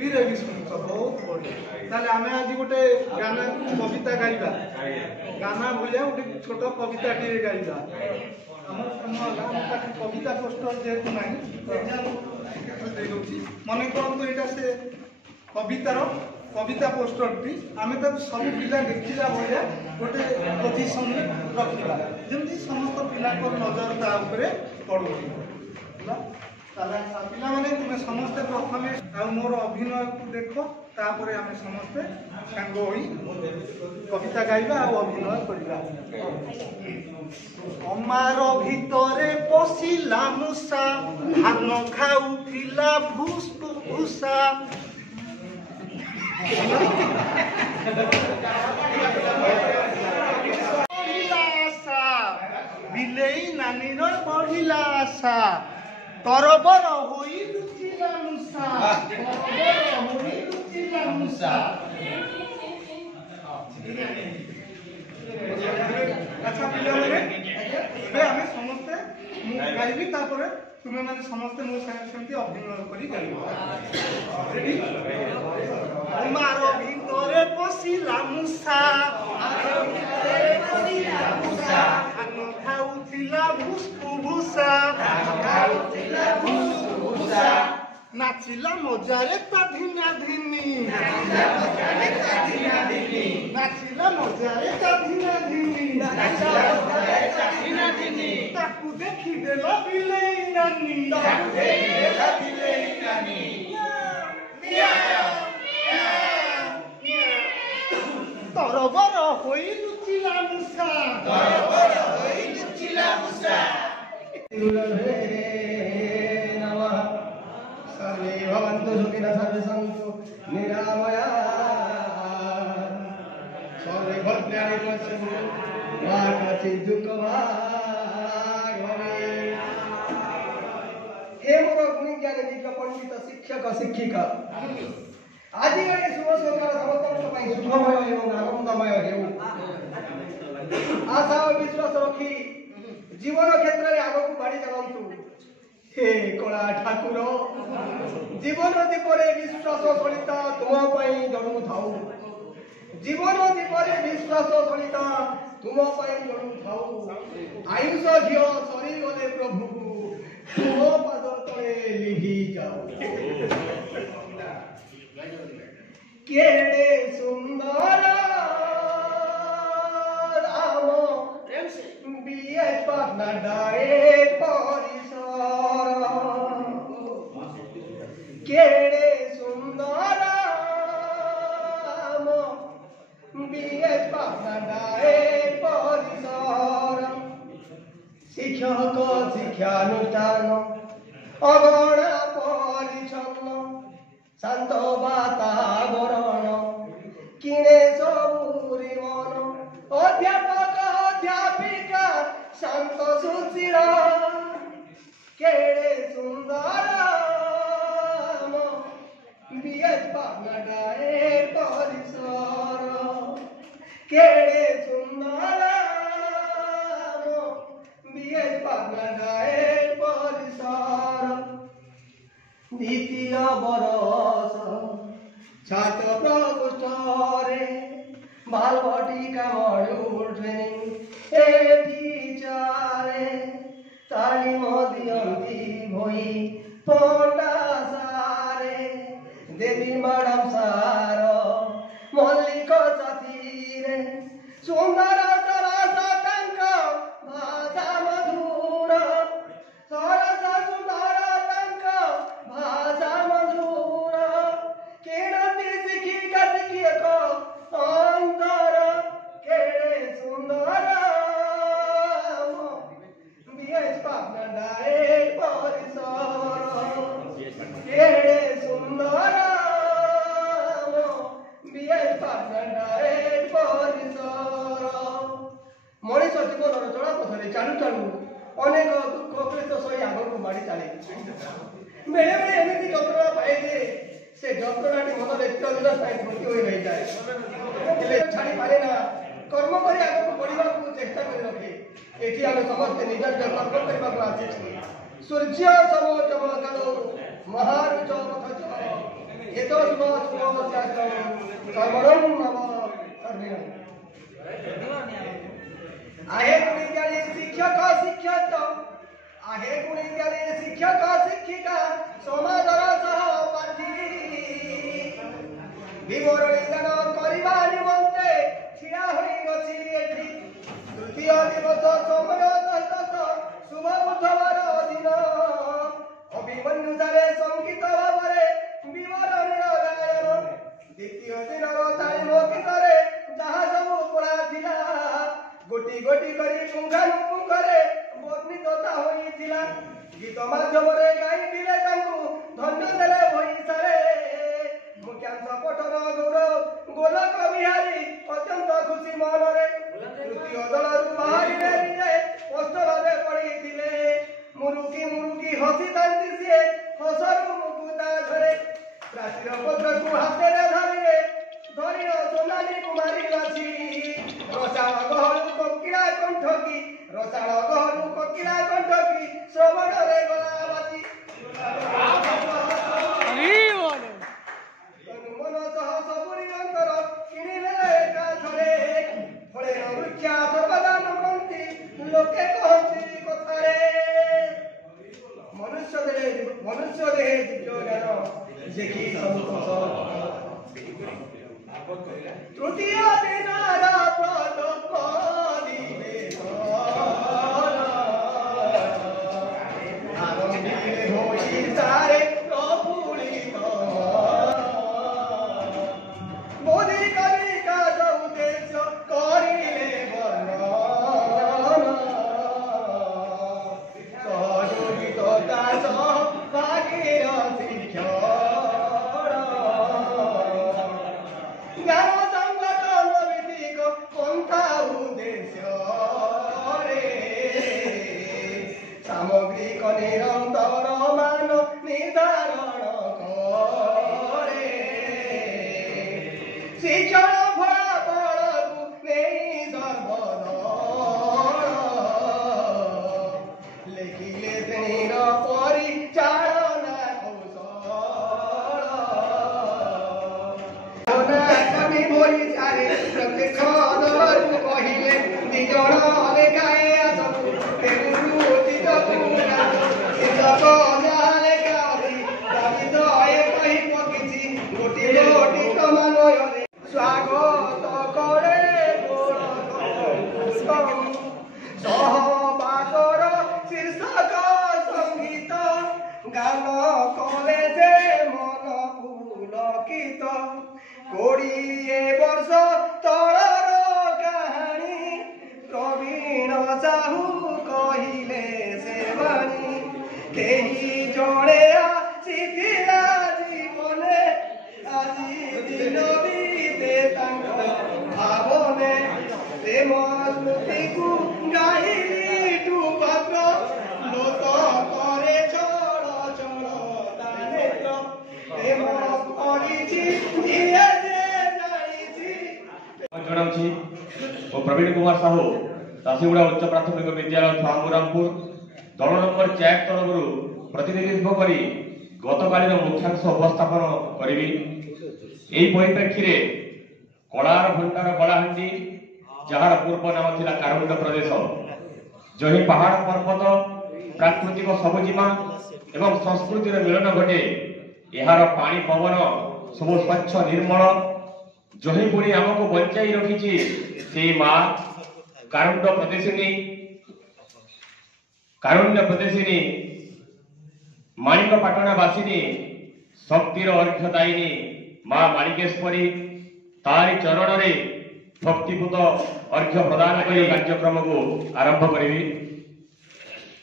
वीरे विस्मृत बहुत बढ़िया ताले आमे आज गोटे गाना कविता गाइबा गाना भलिया गोटे छोट कविता टे गाइबा हमर हम पाखे कविता पोस्टर जेतु नाही एग्जाम दे दोची मने करतो एटा से कविता पोस्टर टी आमे त सब पिला देखिला भलिया गोटे पोजीशन में रखिबा जेमति समस्त पिला को नजर ता ऊपर पड़ुची ताला पिला माने तुमे समस्त प्रथमे आ मोर अभिनय को देखो तापरे आमे समस्त सांग होई कविता गाइबा आ अभिनय करिबा अमार भितरे पसिला मुसा धान खाउथिला भुसु भुसा बिलेई नानीर बढ़िला आशा तरबर होई लुचिला मुसा तरबर होई लुचिला मुसा अच्छा पिला माने बे हमें समस्त मु गाइबी तापरे तुमे माने समस्त मो सेमती अभिनय करी गाइबो रेडी मारो भितरे पसिला मुसा मारो भितरे पसिला मुसा खानु खाउथिला भुसु भुसा खाउथिला भुसु भुसा नाचिला मजारे ता धिना धिनी नाचिला मजारे ता धिना धिनी नाचिला मजारे ता धिना धिनी नाचिला मजारे ता धिना धिनी ताकू देखि देला बिलेई नानी ताकू देखि देला बिलेई नानी मियाओ तरबर होई लुचिला मुसा तरबर होई लुचिला मुसा नमः सर्वे भवन्तु सुखिनः सर्वे सन्तु निरामयाः सर्वे भद्राणि पश्यन्तु मा कचित् दुःखभाग् भवेत्। हे मोर गुणी ज्ञानी दिव्य पंडित शिक्षक शिक्षिका आज शुभ सकाल समस्त सुखमय एवं आनंदमय हेउ आशा और विश्वास रखी जीवन क्षेत्र में आग को बढ़ी चलतु हे कला ठाकुर जीवन दीपरे विश्वास सहित तुम जड़ू थाऊ जीवन दीपरे विश्वास सहित तुम जड़ू थाऊ आयुष झील सरी गले प्रभु तुम पद तले लिहि जाऊ केड़े सुंदर राम बिये पगडाए परिसर केड़े सुंदर राम बिये पगडाए परिसर शिक्षक शिक्षानुष्ठान अगणा परिच्छन्न शांत वातावरण किणे सबुरी मन अध्यापक अध्यापिका शांत सुशील केड़े सुंदर बीएच पागडाए परिसर केड़े सुंदर बीएच पागडाए परिसर द्वितीय बरस छात्र प्रकोष्ठरे बालवाटिका मॉड्यूल ट्रेनिंग ए टीचरे तालीम दियंती भई पंडा सारे देवी मैडम सार मल्लिक साथी रे सुंदर सरस टंक भाषा मधुर सरस सुंदर टंक भाषा मधुर केड़ती शिखी कटकी को अंतर केड़े सुंदर बीएच पागडाए परिसर केड़े सुंदर बीएच पागडाए परिसर मनीष जीवन चला पथरे चालू चालू अनेक दुख क्लेश सही आगक माड़ी चले बेले बेले एमती जंत्रणा पाए जे से जंत्रणाटी मन चिरदिन स्मृति हो रही जाए छाड़ी पारे ना कर्म कर आगक बढ़ा चेष्टा कर रखे ये आम समस्ते निज निज कर्म करने आसी सूर्य सब चमकालो महारुच एतो शुभ सर्वरं नम सर्वे आहे गुणिकारी शिक्षक शिक्षक आहे गुणिकारी शिक्षक शिक्षिका समाजर सहपाठी विवरणीदान करबा निमंते छिया होई गछि एठी तृतीय दिवस समय 10 शुभ बुधवार दिन अभिमन्यु सारे संगीत भावरे विवरणीर गायन द्वितीय दिनर तालीम गीतरे जहाँ सब पढ़ा थिला गोटी गोटी करी पुंखानुपुंखरे वर्णितता होइथिला गीत माध्यमरे गाइथिले तांकु धन्य देले भइसारे मुख्यांश पठन गौरव गोलक बिहारी अत्यंत खुशी मनरे तृतीय दलरू बाहरिले निजे स्पष्ट भावे पढ़िथिले मुरुकी मुरुकी हसितांती सिए हसरू मुकुता धरे प्राचीर पत्रकु हातेरे धरिले धरिण सोनाली कुमारी बासी रसाळ गहरु कोकिला कंठकी रसाळ गहरु कोकिला कंठकी श्रवणरे गला बासी मन सह सबुरी अंतर किणिले एकाथरे फळे वृक्षा सर्वदा नमन्ति लोके कहन्ति कथारे मनुष्य देहे दिव्य ज्ञान जेकी संतोष तृतीय दिनर प्रथम दिवस आनंदिले होई सारे प्रफुल्लित मोदी कविका उद्देश्य करिले वर्णन सहयोगिता सह भागीरथी ज्ञान संगठन विधिक पंथा उद्देश्य सामग्रिक निरंतर मान निर्धारण करे शिक्षण फलाफलକୁ ନେଇ ସର୍ବଦଳ ଲେଖିଲେ ଶ୍ରେଣୀର ପରିଚାଳନା कवि बोली सारे प्रत्येक दलरू कहिले दिजण लेखाए आसतु तेरुरु चितकु चितक जाले कावि दाबिद एकहि पकिछि गोटी गोटी कमानयले स्वागत करे सहबासर शीर्षक संगीत गान कले जे मन पुलकित 20 वर्ष तलर कहानी प्रवीण साहू कहिले से बाणी केही जड़े आसिथिला जीवने আজি दिन बीते तांक भावने प्रेम स्मृतिकु गाइलिटु पत्र लोक करे चल चल दानेत्र प्रेम करिछि इए जनाउछि ओ प्रवीण कुमार साहू दासीगुड़ा उच्च प्राथमिक विद्यालय थामुरामपुर दल नंबर 4 तरफरु प्रतिनिधित्व करी गतकालीन मुख्यांश उपस्थापन करिवि एई परिप्रेक्षी रे कलार भंडार कलाहांडी जहार पूर्व नाम थिला कारुण्ड प्रदेश जही पहाड़ पर्वत प्राकृतिक सबुजिमा एवं संस्कृतिर मिलन घटे एहार पानी पवन सब स्वच्छ निर्मल जही पुणी आमको बंचाई रखी से माँ कारुण्य प्रदेशिनी माणिकपाटणा बासिनी शक्तिर अर्घ्यदायिनी माँ माणिकेश्वरी तारी चरण रे भक्तिपूत अर्घ्य प्रदान करी कार्यक्रम को आरंभ करी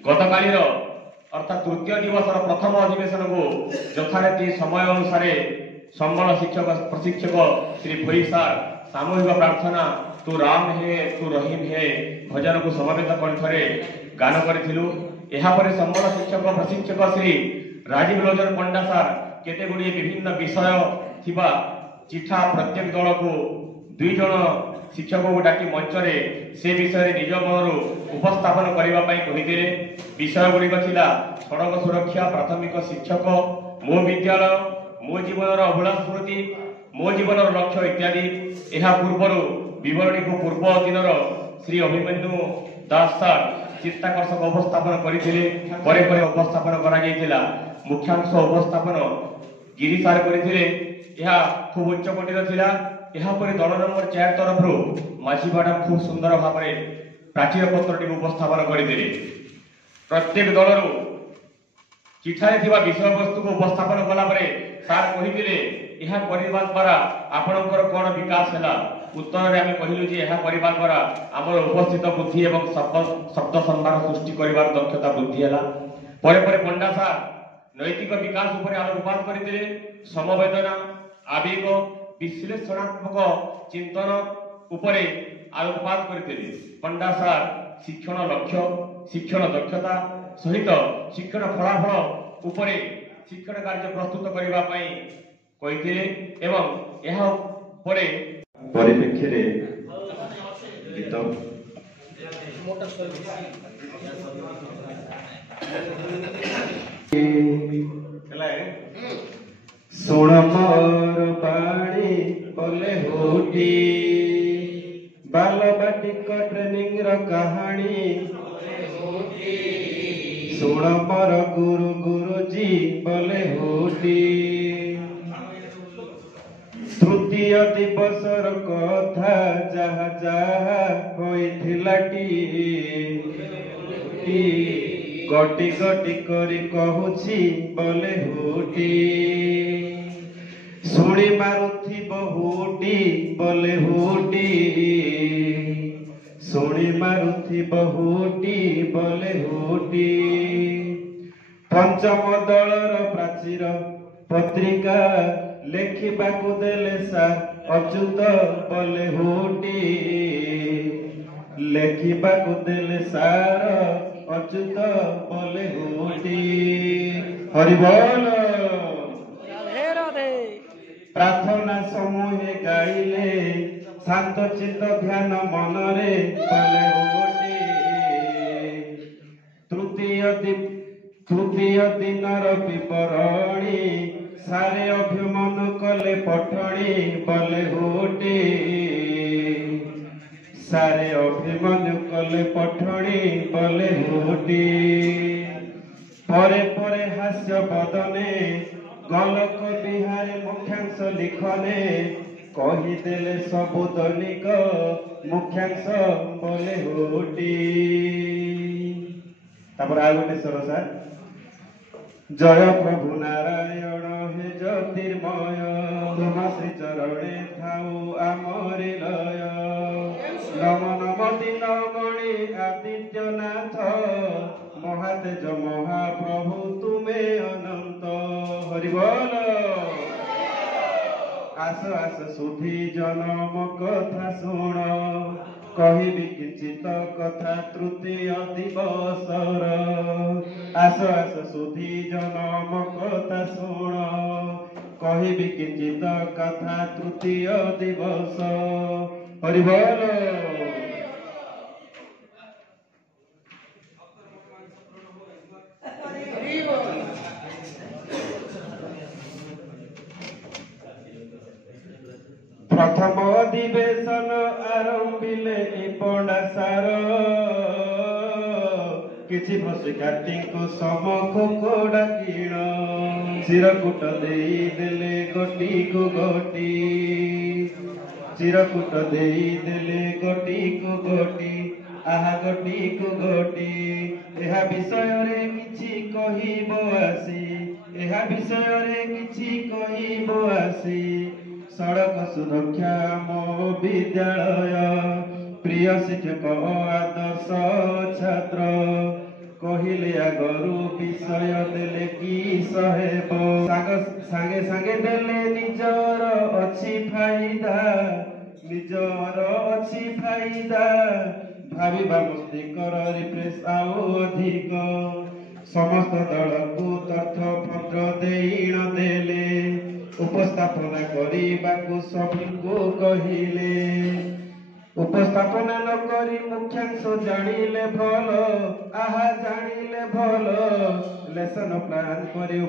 गतकालीर अर्थात तृतीय दिवस प्रथम अधिवेशन को यथारीति समय अनुसार सम्बल शिक्षक प्रशिक्षक श्री भोई सार सामूहिक प्रार्थना तू राम हे तू रहीम हे भजन को समवेत कंठरे गान करिथिलु। एहा परे सम्बल शिक्षक प्रशिक्षक श्री राजीव लोचन पंडा सार केते गुडी विभिन्न विषय थिबा चिठा प्रत्येक दल को 2 जन शिक्षक को डाकी मंच रे से विषय निज मनरु उपस्थापन करिबा पई कहिदिले। विषय गुडी थिला सड़क सुरक्षा प्राथमिक शिक्षक मो विद्यालय मो जीवन अभिलाष स्मृति मो जीवन लक्ष्य इत्यादि यह पूर्वर विवरणी को पूर्व दिन श्री अभिमन्यु दास सार चित्ताकर्षक उपस्थापन करथिले परे परे उपस्थापन करा जायतिला मुख्यांश उपस्थापन गिरी सार करथिले यह खूब उच्च कोटीर थिला यह परे दल नंबर 4 तरफ माझी मैडम खूब सुंदर भाव में प्राचीर पत्रटी उपस्थापन करथिले प्रत्येक दलर चिठारे थिबा विषय वस्तु को उपस्थापन कला परे सार कहिथिले यह करबा द्वारा आपणकर कोन विकास हैला उत्तर रे आमे कहिलु जे यह करबा द्वारा हमर उपस्थित बुद्धि एवं शब्द संभार सृष्टि करिवार दक्षता वृद्धि हैला परे परे पंडा सार नैतिक विकास ऊपर आलोकपात करथिले समवेदना आवेग विश्लेषणात्मक चिंतन ऊपर आलोकपात करथिले पंडा सार शिक्षण लक्ष्य शिक्षण दक्षता सहित शिक्षण फलाफल ऊपर शिक्षण कार्य प्रस्तुत करबा पई कहिथिले एवं यह परे परिप्रेक्षी रे गीत सुण मोर बाणी बोले होटी बालबाटिक ट्रेनिंग र कहानी सुण मोर गुरु गुरुजी बोले होटी तृतीय दिवसर कथा जहा जहा होइथिलाटी गटी गटी करी कहूछि बोले हुटी सुनी मारुथि बहुटी बोले हुटी सुनी मारुथि बहुटी बोले हुटी पंचम दलर प्राचीर पत्रिका लेखिबाकू देले सार अच्युत बोले हुटी लेखिबाकू देले सार अच्युत बोले हुटी हरि बोल प्रार्थना समूहे गाइले शांत चित्त ध्यान मनरे बोले हुटी तृतीय दिनर विवरणी सारे अभिमन कले पठणी बोले हुटी सारे अभिमन्यु कले पठणी बोले हुटी परे परे हास्य बदने गलक बिहारे मुख्यांश लिखने कहीदेले सबु दैनिक मुख्यांश बोले हुटी तापर आ गोटे स्वर सार जय प्रभु नारायण हे ज्योतिर्मय तुम श्री चरणे थाऊ आमरि लय नम नम दीनमणि आदित्यनाथ महातेज महाप्रभु तुमे अनंत हरि बोल आस आस सुधी जनम कथा शुण कहिबि किंचित कथा तृतीय दिवसर आस आस सुधी जनम कथा शुण कहिबि किंचित कथा तृतीय दिवस हरि बोल प्रथम अधिवेशन आरंभिले पंडा सार किछि प्रशिक्षार्थी को समख कोड़ा किण चिरकुट देई देले गोटी को गोटी चिरकुट देई देले गोटी को गोटी आहा गोटी को गोटी एहा विषय रे किछि कहिबो आसी एहा विषय रे किछि कहिबो आसी सड़क सुरक्षा मो विद्यालय प्रिय शिक्षक आदर्श छात्र कहिले आगरू विषय देले कि सहेब सागे सागे देले निजर अछि फायदा निजर अछि फायदा भाविबा मस्तिकर रिफ्रेश आउ अधिक समस्त दल को तथ्य पत्र देईण देले उपस्थापना करिबाकू सबको कहिले उपस्थापना न करी मुख्यांश जानिले भल आहा जानिले भल लेसन प्लान करी